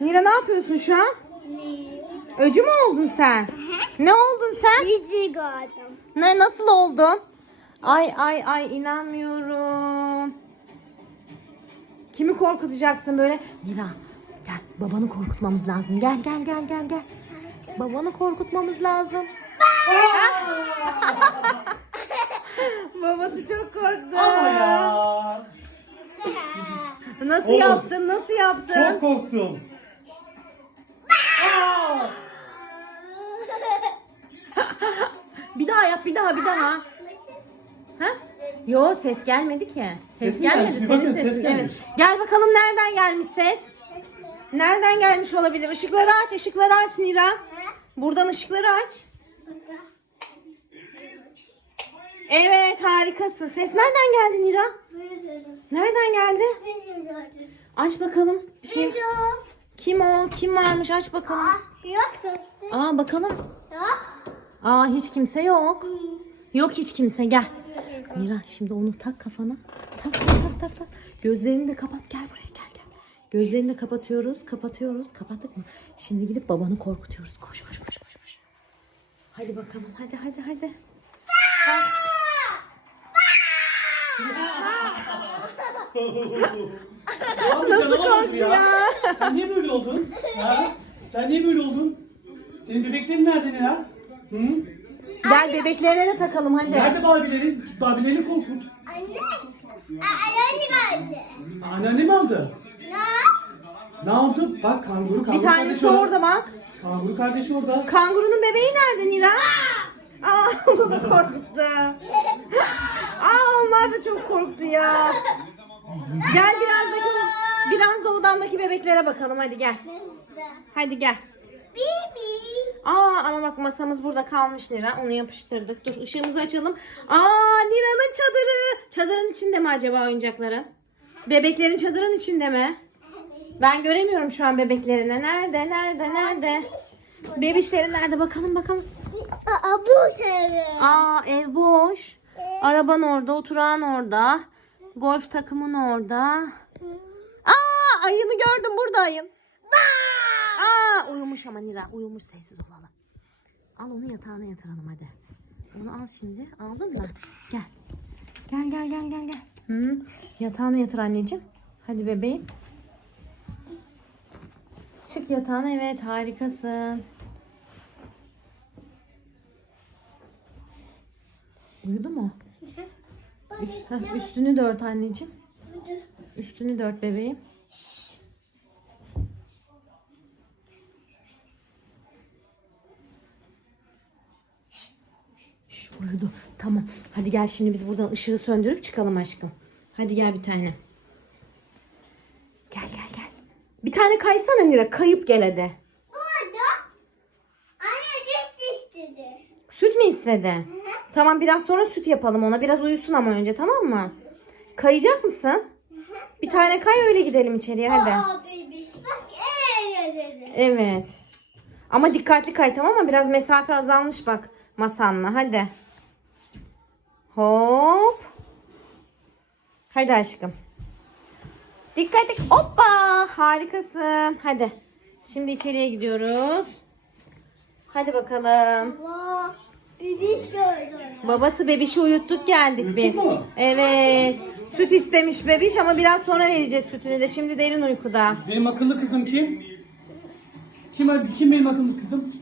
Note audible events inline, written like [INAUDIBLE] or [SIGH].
Nira ne yapıyorsun şu an? Öcü mü oldun sen? Ne oldun sen? Bizi gördüm. Ne nasıl oldun? Ay ay ay inanmıyorum. Kimi korkutacaksın böyle? Nira gel babanı korkutmamız lazım. Gel gel gel gel gel. Babanı korkutmamız lazım. [LAUGHS] Babası çok korktu. Nasıl Oğlum. yaptın? Nasıl yaptın? Çok korktum. Aa! Bir daha bir daha. Ha? Yo ses gelmedi ki. Ses, Ses mi gelmedi. gelmiş? Bir Senin bakın, sesin. ses gelmiş. Evet. Gel bakalım nereden gelmiş ses? Nereden gelmiş olabilir? Işıkları aç, ışıkları aç Nira. Buradan ışıkları aç. Evet harikasın. Ses nereden geldi Nira? Nereden geldi? Aç bakalım. Bir şey. Kim o? Kim varmış? Aç bakalım. Aa bakalım. Aa hiç kimse yok. Yok hiç kimse gel. Mira şimdi onu tak kafana. Tak tak tak tak. tak. Gözlerini de kapat gel buraya gel gel. Gözlerini de kapatıyoruz kapatıyoruz. Kapattık mı? Şimdi gidip babanı korkutuyoruz. Koş koş koş koş. koş. Hadi bakalım hadi hadi hadi. Nasıl korktu ya? Sen niye böyle oldun? Ha? Sen niye böyle oldun? Senin bebeklerin nerede ya? Hı? Gel bebeklerine de takalım hadi. Nerede Barbie'lerin? Barbie'lerini korkut. Anneanne mi aldı? Ne oldu? Bak kanguru kanguru Bir tanesi kardeşi orada. orada bak. Kanguru kardeşi orada. Kangurunun bebeği nerede Nira? Aa onu [LAUGHS] da korkuttu. Aa onlar da çok korktu ya. Gel biraz da biraz da odamdaki bebeklere bakalım hadi gel. Hadi gel. Aa ama bak masamız burada kalmış Nira. Onu yapıştırdık. Dur ışığımızı açalım. Aa Nira'nın çadırı. Çadırın içinde mi acaba oyuncakların? Bebeklerin çadırın içinde mi? Ben göremiyorum şu an bebeklerini. Nerede? Nerede? Nerede? Bebişlerin nerede? Bakalım bakalım. Aa, bu sevi. Aa ev boş. Araban orada, oturan orada. Golf takımın orada. Aa ayını gördüm burada ayın. Aa uyumuş ama Nira. Uyumuş sessiz olalım. Al onu yatağına yatıralım hadi. Onu al şimdi. Aldın mı? Gel. Gel gel gel gel gel. Hı. Yatağına yatır anneciğim. Hadi bebeğim. Çık yatağına evet harikasın. Uyudu mu? Üst, heh, üstünü de ört anneciğim. Üstünü de ört bebeğim. Uyudu. Tamam. Hadi gel şimdi biz buradan ışığı söndürüp çıkalım aşkım. Hadi gel bir tane. Gel gel gel. Bir tane kaysana Nira. Kayıp gel hadi. Burada anne süt istedi. Süt mü istedi? Tamam biraz sonra süt yapalım ona. Biraz uyusun ama önce tamam mı? Kayacak mısın? Bir tane kay öyle gidelim içeriye hadi. Aa bebiş bak. Evet. Ama dikkatli kay tamam mı? Biraz mesafe azalmış bak masanla. Hadi. Hop. Hadi aşkım. Dikkatli. Hoppa. Harikasın. Hadi. Şimdi içeriye gidiyoruz. Hadi bakalım. Bebiş gördüm. Babası bebişi uyuttuk geldik Uyuttuk biz. mu? Evet. Süt istemiş bebiş ama biraz sonra vereceğiz sütünü de. Şimdi derin uykuda. Benim akıllı kızım kim? Kim, kim benim akıllı kızım?